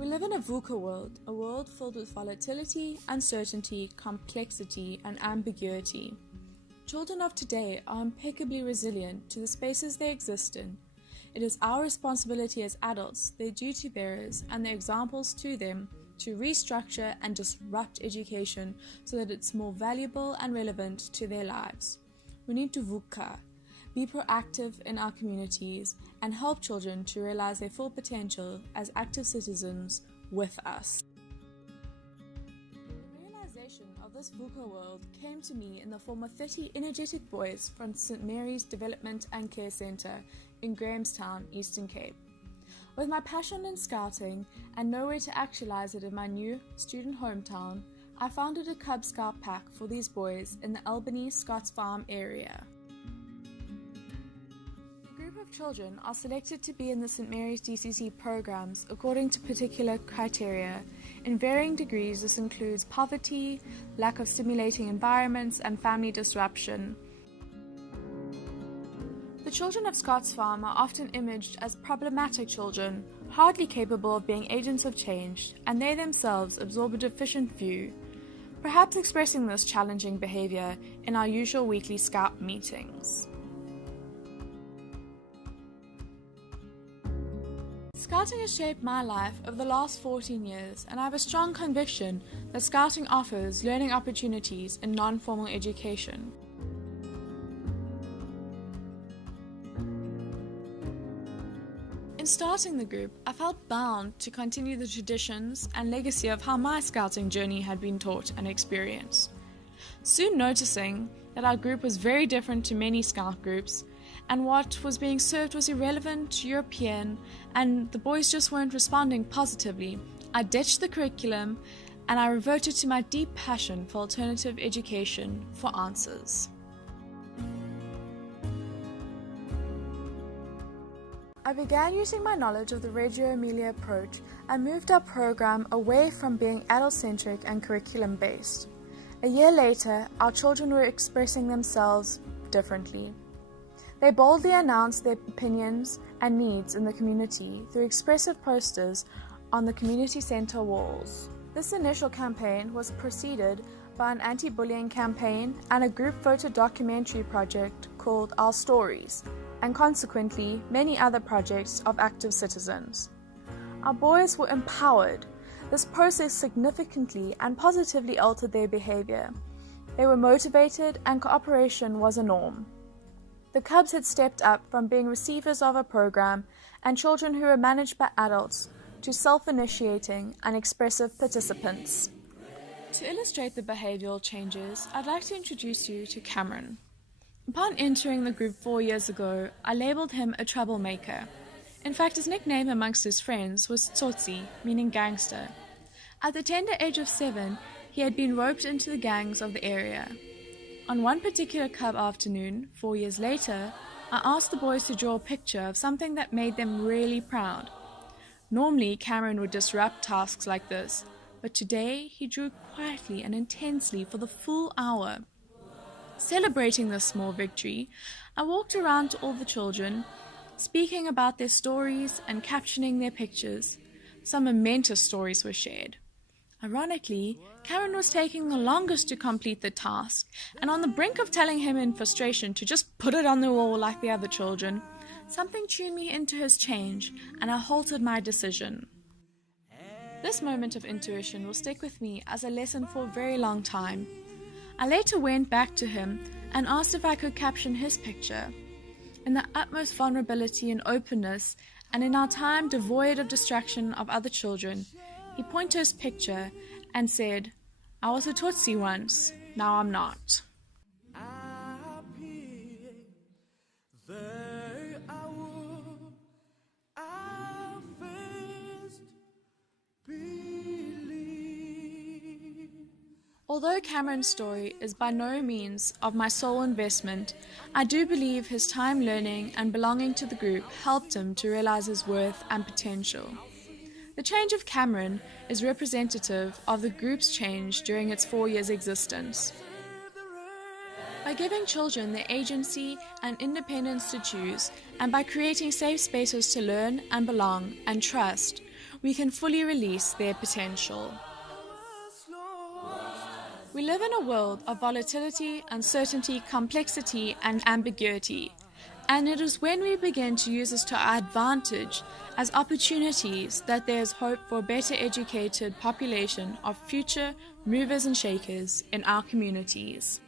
We live in a VUCA world, a world filled with volatility, uncertainty, complexity, and ambiguity. Children of today are impeccably resilient to the spaces they exist in. It is our responsibility as adults, their duty bearers, and their examples to them to restructure and disrupt education so that it's more valuable and relevant to their lives. We need to VUCA, be proactive in our communities, and help children to realize their full potential as active citizens with us. The realization of this VUCA world came to me in the form of 30 energetic boys from St. Mary's Development and Care Centre in Grahamstown, Eastern Cape. With my passion in scouting and nowhere to actualize it in my new student hometown, I founded a Cub Scout pack for these boys in the Albany Scots Farm area. Children are selected to be in the St. Mary's DCC programs according to particular criteria. In varying degrees, this includes poverty, lack of stimulating environments, and family disruption. The children of Scots Farm are often imaged as problematic children, hardly capable of being agents of change, and they themselves absorb a deficient view, perhaps expressing this challenging behavior in our usual weekly Scout meetings. Scouting has shaped my life over the last 14 years, and I have a strong conviction that Scouting offers learning opportunities in non-formal education. In starting the group, I felt bound to continue the traditions and legacy of how my Scouting journey had been taught and experienced. Soon noticing that our group was very different to many Scout groups, and what was being served was irrelevant, European, and the boys just weren't responding positively, I ditched the curriculum and I reverted to my deep passion for alternative education for answers. I began using my knowledge of the Reggio Emilia approach and moved our program away from being adult-centric and curriculum-based. A year later, our children were expressing themselves differently. They boldly announced their opinions and needs in the community through expressive posters on the community centre walls. This initial campaign was preceded by an anti-bullying campaign and a group photo documentary project called Our Stories, and consequently many other projects of active citizens. Our boys were empowered. This process significantly and positively altered their behaviour. They were motivated and cooperation was a norm. The Cubs had stepped up from being receivers of a program and children who were managed by adults to self-initiating and expressive participants. To illustrate the behavioural changes, I'd like to introduce you to Cameron. Upon entering the group 4 years ago, I labelled him a troublemaker. In fact, his nickname amongst his friends was Tsotsi, meaning gangster. At the tender age of 7, he had been roped into the gangs of the area. On one particular Cub afternoon, 4 years later, I asked the boys to draw a picture of something that made them really proud. Normally, Cameron would disrupt tasks like this, but today he drew quietly and intensely for the full hour. Celebrating this small victory, I walked around to all the children, speaking about their stories and captioning their pictures. Some momentous stories were shared. Ironically, Cameron was taking the longest to complete the task, and on the brink of telling him in frustration to just put it on the wall like the other children, something tuned me into his change, and I halted my decision. This moment of intuition will stick with me as a lesson for a very long time. I later went back to him and asked if I could caption his picture. In the utmost vulnerability and openness, and in our time devoid of distraction of other children, he pointed to his picture and said, "I was a Tutsi once, now I'm not." Although Cameron's story is by no means of my sole investment, I do believe his time learning and belonging to the group helped him to realize his worth and potential. The change of Cameron is representative of the group's change during its 4 years' existence. By giving children the agency and independence to choose, and by creating safe spaces to learn and belong and trust, we can fully release their potential. We live in a world of volatility, uncertainty, complexity, and ambiguity, and it is when we begin to use this to our advantage as opportunities that there is hope for a better educated population of future movers and shakers in our communities.